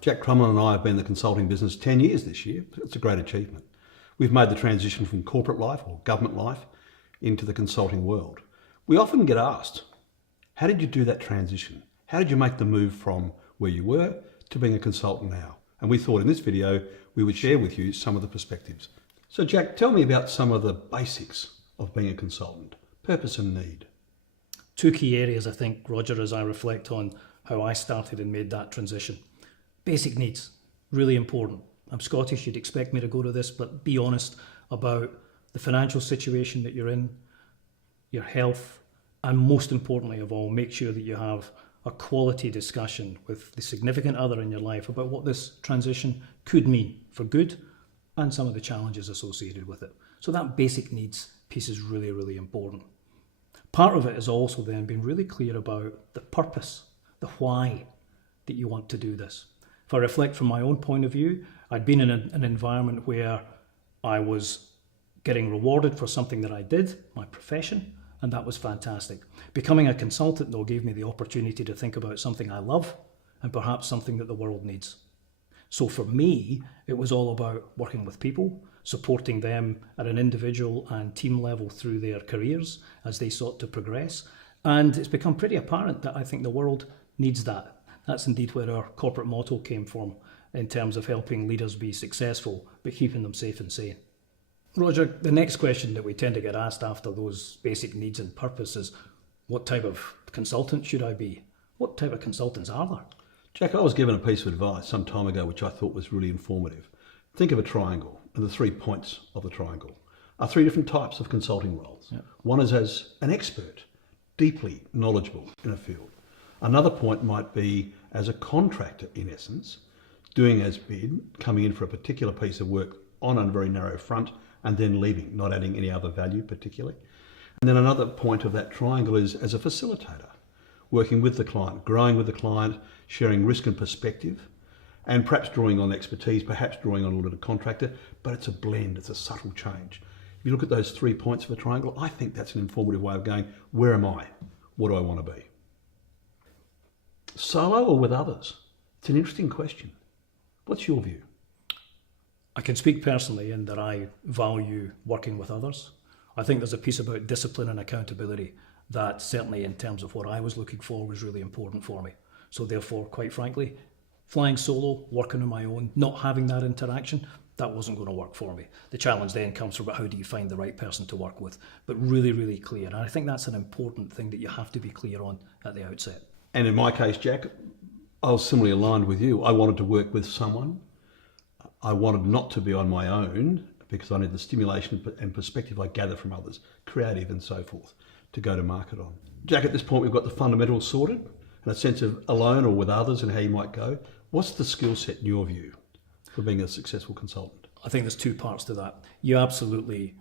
Jack Crumlin and I have been in the consulting business 10 years this year. It's a great achievement. We've made the transition from corporate life or government life into the consulting world. We often get asked, how did you do that transition? How did you make the move from where you were to being a consultant now? And we thought in this video, we would share with you some of the perspectives. So Jack, tell me about some of the basics of being a consultant, purpose and need. Two key areas, I think, Roger, as I reflect on how I started and made that transition. Basic needs, really important. I'm Scottish, you'd expect me to go to this, but be honest about the financial situation that you're in, your health, and most importantly of all, make sure that you have a quality discussion with the significant other in your life about what this transition could mean for good and some of the challenges associated with it. So that basic needs piece is really, really important. Part of it is also then being really clear about the purpose, the why that you want to do this. If I reflect from my own point of view, I'd been in an environment where I was getting rewarded for something that I did, my profession, and that was fantastic. Becoming a consultant, though, gave me the opportunity to think about something I love and perhaps something that the world needs. So for me, it was all about working with people, supporting them at an individual and team level through their careers as they sought to progress. And it's become pretty apparent that I think the world needs that. That's indeed where our corporate motto came from in terms of helping leaders be successful, but keeping them safe and sane. Roger, the next question that we tend to get asked after those basic needs and purpose is, what type of consultant should I be? What type of consultants are there? Jack, I was given a piece of advice some time ago which I thought was really informative. Think of a triangle, and the 3 points of the triangle are 3 different types of consulting roles. Yep. One is as an expert, deeply knowledgeable in a field. Another point might be as a contractor, in essence, doing as bid, coming in for a particular piece of work on a very narrow front and then leaving, not adding any other value particularly. And then another point of that triangle is as a facilitator, working with the client, growing with the client, sharing risk and perspective, and perhaps drawing on expertise, perhaps drawing on a little contractor, but it's a blend, it's a subtle change. If you look at those 3 points of a triangle, I think that's an informative way of going, where am I? What do I want to be? Solo or with others? It's an interesting question. What's your view? I can speak personally in that I value working with others. I think there's a piece about discipline and accountability that certainly in terms of what I was looking for was really important for me. So therefore, quite frankly, flying solo, working on my own, not having that interaction, that wasn't going to work for me. The challenge then comes from how do you find the right person to work with, but really, really clear. And I think that's an important thing that you have to be clear on at the outset. And in my case, Jack, I was similarly aligned with you. I wanted to work with someone. I wanted not to be on my own because I need the stimulation and perspective I gather from others, creative and so forth, to go to market on. Jack, at this point, we've got the fundamentals sorted and a sense of alone or with others and how you might go. What's the skill set in your view for being a successful consultant? I think there's 2 parts to that. You absolutely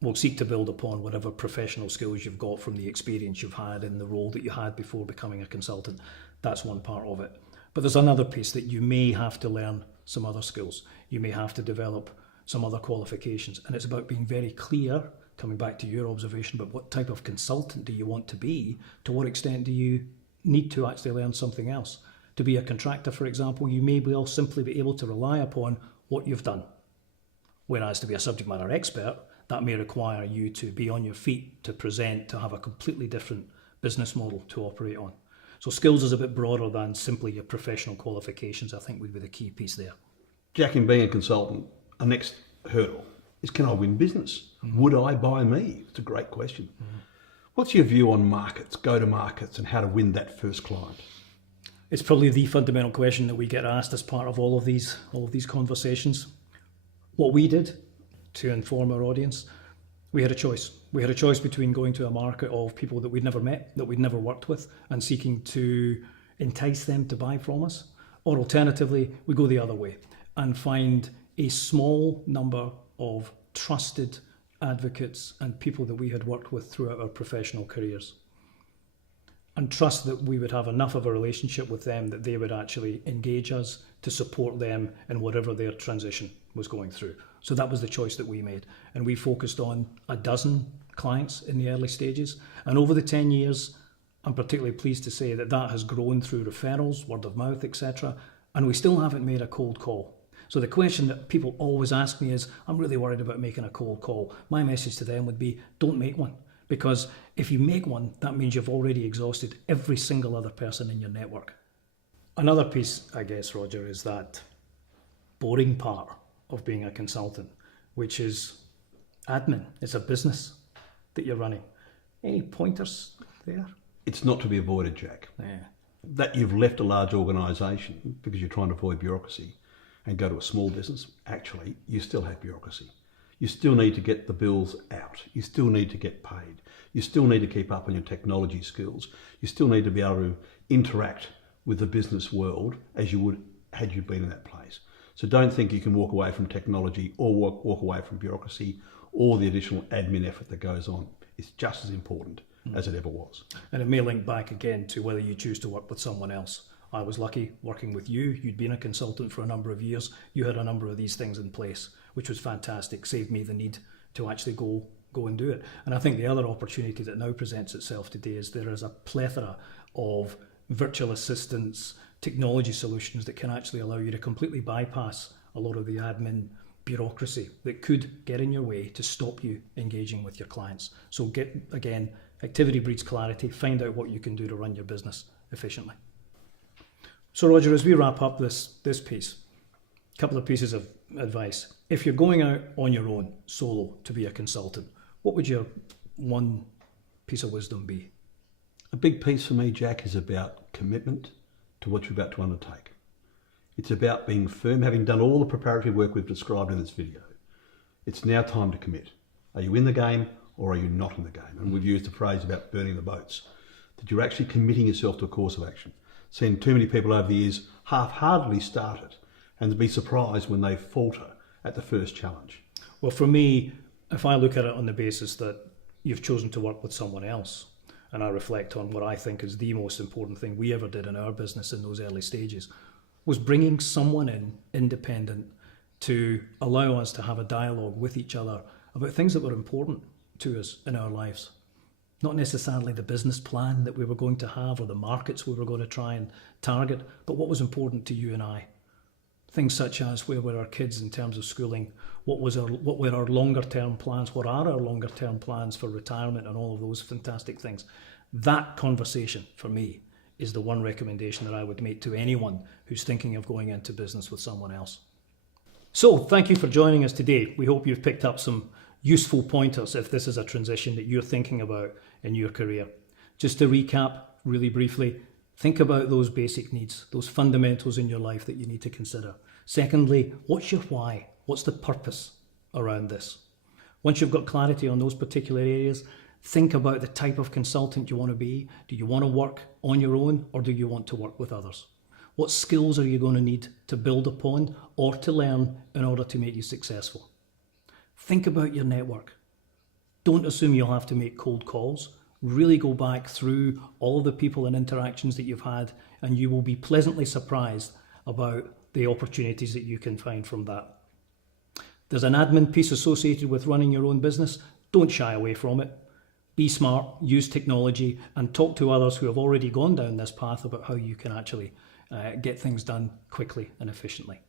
will seek to build upon whatever professional skills you've got from the experience you've had in the role that you had before becoming a consultant. That's one part of it. But there's another piece that you may have to learn some other skills. You may have to develop some other qualifications. And it's about being very clear, coming back to your observation, about what type of consultant do you want to be? To what extent do you need to actually learn something else? To be a contractor, for example, you may well simply be able to rely upon what you've done. Whereas to be a subject matter expert, that may require you to be on your feet, to present, to have a completely different business model to operate on. So skills is a bit broader than simply your professional qualifications, I think would be the key piece there. Jack, in being a consultant, a next hurdle is, can I win business? Would I buy me? It's a great question. What's your view on markets, go-to-markets, and how to win that first client? It's probably the fundamental question that we get asked as part of all of these conversations. What we did to inform our audience, we had a choice. We had a choice between going to a market of people that we'd never met, that we'd never worked with, and seeking to entice them to buy from us. Or alternatively, we go the other way and find a small number of trusted advocates and people that we had worked with throughout our professional careers, and trust that we would have enough of a relationship with them that they would actually engage us to support them in whatever their transition was going through. So that was the choice that we made. And we focused on a dozen clients in the early stages. And over the 10 years, I'm particularly pleased to say that that has grown through referrals, word of mouth, etc. and we still haven't made a cold call. So the question that people always ask me is, I'm really worried about making a cold call. My message to them would be, don't make one. Because if you make one, that means you've already exhausted every single other person in your network. Another piece, I guess, Roger, is that boring part of being a consultant, which is admin. It's a business that you're running. Any pointers there? It's not to be avoided, Jack. Yeah. That you've left a large organisation because you're trying to avoid bureaucracy and go to a small business, actually, you still have bureaucracy. You still need to get the bills out. You still need to get paid. You still need to keep up on your technology skills. You still need to be able to interact with the business world as you would had you been in that place. So don't think you can walk away from technology or walk away from bureaucracy or the additional admin effort that goes on. It's just as important as it ever was. And it may link back again to whether you choose to work with someone else. I was lucky working with you. You'd been a consultant for a number of years. You had a number of these things in place, which was fantastic, saved me the need to actually go and do it. And I think the other opportunity that now presents itself today is there is a plethora of virtual assistants, technology solutions that can actually allow you to completely bypass a lot of the admin bureaucracy that could get in your way to stop you engaging with your clients. So again, activity breeds clarity. Find out what you can do to run your business efficiently. So Roger, as we wrap up this piece, a couple of pieces of advice. If you're going out on your own, solo, to be a consultant, what would your one piece of wisdom be? A big piece for me, Jack, is about commitment to what you're about to undertake. It's about being firm, having done all the preparatory work we've described in this video. It's now time to commit. Are you in the game or are you not in the game? And we've used the phrase about burning the boats, that you're actually committing yourself to a course of action. Seen too many people over the years half-heartedly start it and be surprised when they falter at the first challenge. Well, for me, if I look at it on the basis that you've chosen to work with someone else, and I reflect on what I think is the most important thing we ever did in our business in those early stages, was bringing someone in independent to allow us to have a dialogue with each other about things that were important to us in our lives. Not necessarily the business plan that we were going to have or the markets we were going to try and target, but what was important to you and I. Things such as where were our kids in terms of schooling, what were our longer term plans, what are our longer term plans for retirement and all of those fantastic things. That conversation for me is the one recommendation that I would make to anyone who's thinking of going into business with someone else. So thank you for joining us today. We hope you've picked up some useful pointers if this is a transition that you're thinking about in your career. Just to recap really briefly, think about those basic needs, those fundamentals in your life that you need to consider. Secondly, what's your why? What's the purpose around this? Once you've got clarity on those particular areas, think about the type of consultant you want to be. Do you want to work on your own or do you want to work with others? What skills are you going to need to build upon or to learn in order to make you successful? Think about your network. Don't assume you'll have to make cold calls. Really go back through all of the people and interactions that you've had, and you will be pleasantly surprised about the opportunities that you can find from that. There's an admin piece associated with running your own business. Don't shy away from it. Be smart, use technology, and talk to others who have already gone down this path about how you can actually get things done quickly and efficiently.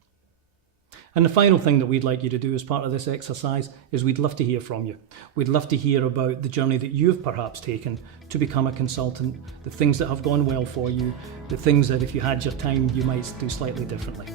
And the final thing that we'd like you to do as part of this exercise is we'd love to hear from you. We'd love to hear about the journey that you've perhaps taken to become a consultant, the things that have gone well for you, the things that if you had your time you might do slightly differently.